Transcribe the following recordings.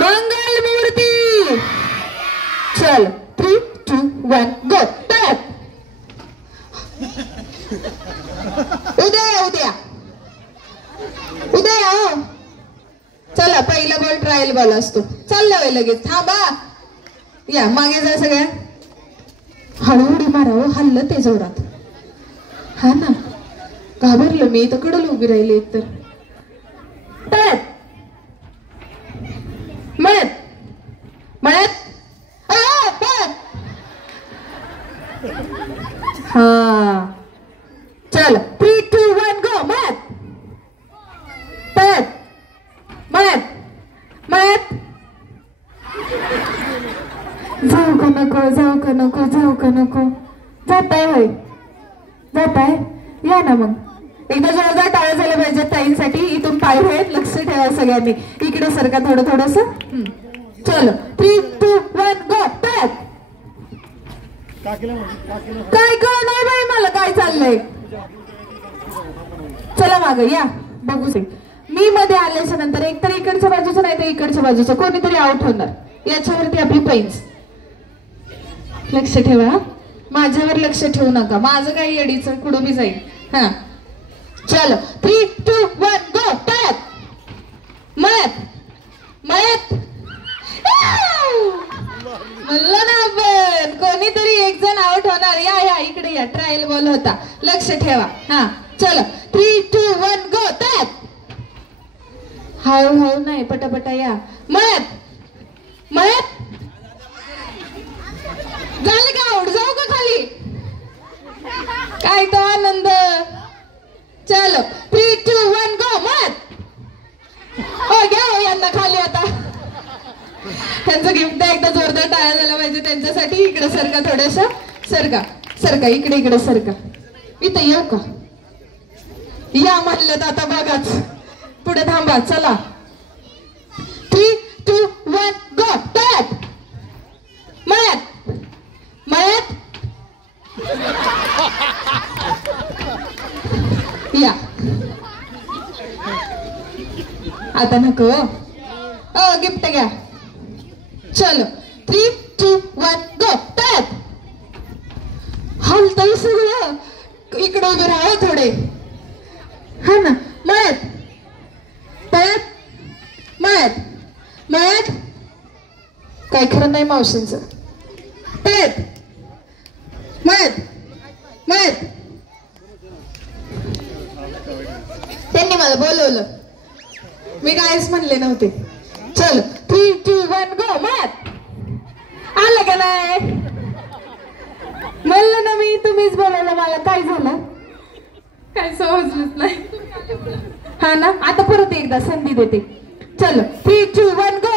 मंगल मूर्ती. चल 3, 2, 1 गो. उद्या हो. चला पहिला बॉल ट्रायल बॉल असतो. चाललं लगेच. थांबा. या मागे जा सगळ्या. हळूहळू मारावं. हल्लं ते जोरात. हा ना घाबरलं मी. इथं कडल उभी राहिली एक तर. मळत हा. चल 3, 2, 1 गो. मळत जाऊ का नको. जाताय होय. जाताय. या ना मग. एकदा जोरदार टाळ्या झाल्या पाहिजे ताईंसाठी. इथून पाय आहेत. लक्ष ठेवा सगळ्यांनी. इकडे सरका थोडस. चलो 3, 2, 1 गो. काय कळ नाही बाई मला काय चाललंय. चला माग या बघू. मी मध्ये आल्याच्या नंतर एकतर इकडच्या बाजूचं नाही तर इकडच्या बाजूचं कोणीतरी आउट होणार. याच्यावरती आपली पैंज. लक्ष ठेवा. माझ्यावर लक्ष ठेवू नका. माझं काही अडीचं कुठं बी जाईल. हा चलो 3, 2, 1 गो. मळत म्हणलं ना आपण कोणीतरी एक जण आउट होणार. या इकडे या. ट्रायल बॉल होता. लक्ष ठेवा. हा चलो 3, 2, 1 गो. हळू नाही पटापटा या. मळत झालं का आउट. जाऊ का खाली. काय तो आनंद. चलो 3, 2, 1 गो. घ्या हो यांना खाली. आता त्यांचं गिफ्ट एकदा जोरदार टाळ्या झाला पाहिजे त्यांच्यासाठी. इकडे सरका. थोडस सरका. इकडे सरका. इथं येऊ का. या म्हणलं आता बघाच. पुढे थांबा. चला 3, 2, 1 गो. मळत या. आता नको. गिफ्ट घ्या. चलो 3, 2, 1 गो. हलतंय सगळं. इकडे उभे राहा थोडे. हा ना मळत काय खरं नाही मावशींचं. मळत त्यांनी मला बोलवलं. मी काहीच म्हणले नव्हते. चल 3, 2, 1 गो. आलं का नाही. म्हणलं ना मी. तुम्हीच बोलायला. मला काय झालं काय समजलंच नाही. हा ना आता परत एकदा संधी देते. चलो 3, 2, 1 गो.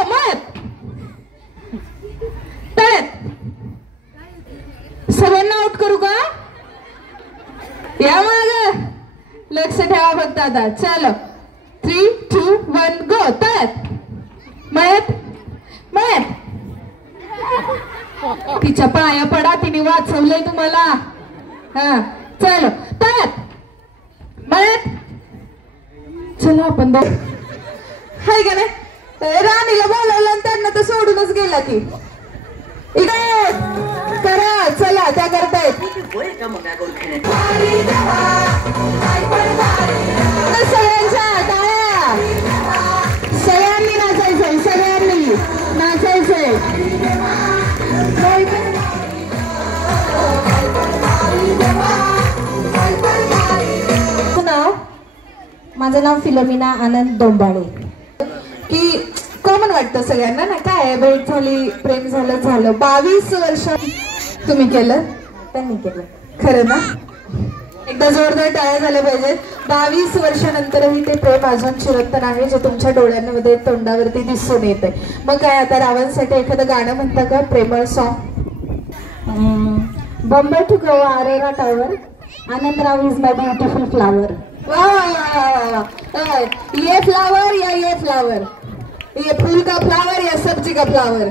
सगळ्यांना आउट करू का. या माग. लक्ष ठेवा फक्त आता. चलो 3, 2, 1 गो. मळत तिच्या पाया पडा. तिने वाचवलंय तुम्हाला. हा चलो मळत. चला आपण बघ. हाय का नाही. राणीला बोलावलं आणि त्यांना तर सोडूनच गेला की. इकडे करा. चला त्या करतायत. सगळ्यांच्या टाळ्या. सगळ्यांनी नाचायचंय. माझं नाव फिलोमिना आनंद डोंबाळे. की कॉमन वाटतं सगळ्यांना ना. काय भेट झाली. प्रेम झालं. 22 वर्ष तुम्ही केलं. त्यांनी केलं. खरं ना. एकदा जोरदार टाळ्या झाल्या पाहिजेत. 22 वर्षानंतरही ते प्रेम अजून चिरंतन आहे. जे तुमच्या डोळ्यांमध्ये तोंडावरती दिसून येत आहे. मग काय आता रावांसाठी एखादं गाणं म्हणता का. प्रेमळ song. Bombay to Goa Aurora tower. Anandrao is my beautiful flower. ये फ्लावर या ये फ्लावर. ये फूल का फ्लावर या सब्जी का फ्लावर.